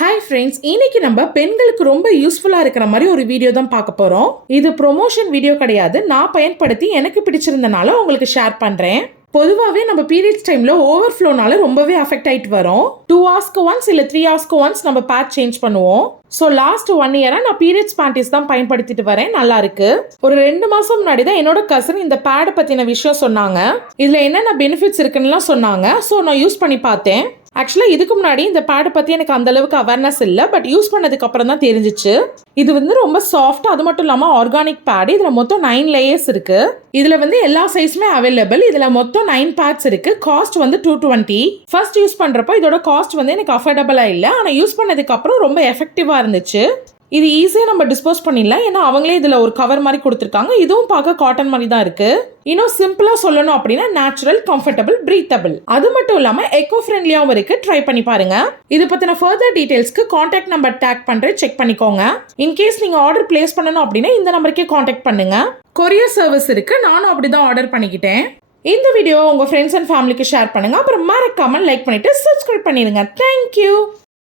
Hi friends, இன்னைக்கு நம்ம பெண்களுக்கு ரொம்ப யூஸ்ஃபுல்லாக இருக்கிற மாதிரி ஒரு வீடியோ தான் பார்க்க போகிறோம். இது ப்ரொமோஷன் வீடியோ கிடையாது. நான் பயன்படுத்தி எனக்கு பிடிச்சிருந்தனால உங்களுக்கு ஷேர் பண்ணுறேன். பொதுவாகவே நம்ம பீரியட்ஸ் டைமில் ஓவர்ஃப்ளோனால ரொம்பவே அஃபெக்ட் ஆகிட்டு வரோம். 2 ஹவர்ஸ்க்கு ஒன்ஸ் இல்லை 3 ஹவர்ஸ்க்கு ஒன்ஸ் நம்ம பேட் சேஞ்ச் பண்ணுவோம். ஸோ லாஸ்ட் 1 இயராக நான் பீரியட்ஸ் பேண்டிஸ் தான் பயன்படுத்திட்டு வரேன். நல்லா இருக்கு. ஒரு 2 மாதம் முன்னாடி தான் என்னோட கசின் இந்த பேடை பற்றின விஷயம் சொன்னாங்க. இதில் என்னென்ன பெனிஃபிட்ஸ் இருக்குன்னுலாம் சொன்னாங்க. ஸோ நான் யூஸ் பண்ணி பார்த்தேன். ஆக்சுவலாக இதுக்கு முன்னாடி இந்த பேடை பற்றி எனக்கு அந்த அளவுக்கு அவேர்னஸ் இல்லை. பட் யூஸ் பண்ணதுக்கு அப்புறம் தான் தெரிஞ்சிச்சு. இது ரொம்ப சாஃப்ட். அது மட்டும் இல்லாமல் ஆர்கானிக் பேடு. இதில் மொத்தம் 9 லேயர்ஸ் இருக்கு. இதில் எல்லா சைஸுமே அவைலபிள். இதில் மொத்தம் 9 பேட்ஸ் இருக்கு. காஸ்ட் 220. ஃபர்ஸ்ட் யூஸ் பண்ணுறப்போ இதோட காஸ்ட் எனக்கு அஃபோர்டபுளாக இல்லை. ஆனால் யூஸ் பண்ணதுக்கு அப்புறம் ரொம்ப எஃபெக்டிவாக இருந்துச்சு. இது ஈஸியாக நம்ம டிஸ்போஸ் பண்ணிடலாம். ஏன்னா அவங்களே இதில் ஒரு கவர் மாதிரி கொடுத்துருக்காங்க. இதுவும் பார்க்க காட்டன் மாதிரி தான் இருக்கு. இன்னும் சிம்பிளாக சொல்லணும் அப்படின்னா நேச்சுரல், கம்ஃபர்டபுள், பிரீத்தபிள். அது மட்டும் இல்லாமல் எக்கோ ஃப்ரெண்ட்லியாகவும் இருக்கு. ட்ரை பண்ணி பாருங்க. இது பற்றின ஃபர்தர் டீடைல்ஸ்க்கு கான்டாக்ட் நம்பர் டேக் பண்ணுறேன், செக் பண்ணிக்கோங்க. இன்கேஸ் நீங்கள் ஆர்டர் பிளேஸ் பண்ணணும் அப்படின்னா இந்த நம்பருக்கே கான்டாக்ட் பண்ணுங்க. கொரியர் சர்வீஸ் இருக்கு. நானும் அப்படி தான் ஆர்டர் பண்ணிக்கிட்டேன். இந்த வீடியோ உங்கள் ஃப்ரெண்ட்ஸ் அண்ட் ஃபேமிலிக்கு ஷேர் பண்ணுங்க. அப்புறம் மறக்காமல் லைக் பண்ணிட்டு சப்ஸ்கிரைப் பண்ணிடுங்க. தேங்க்யூ.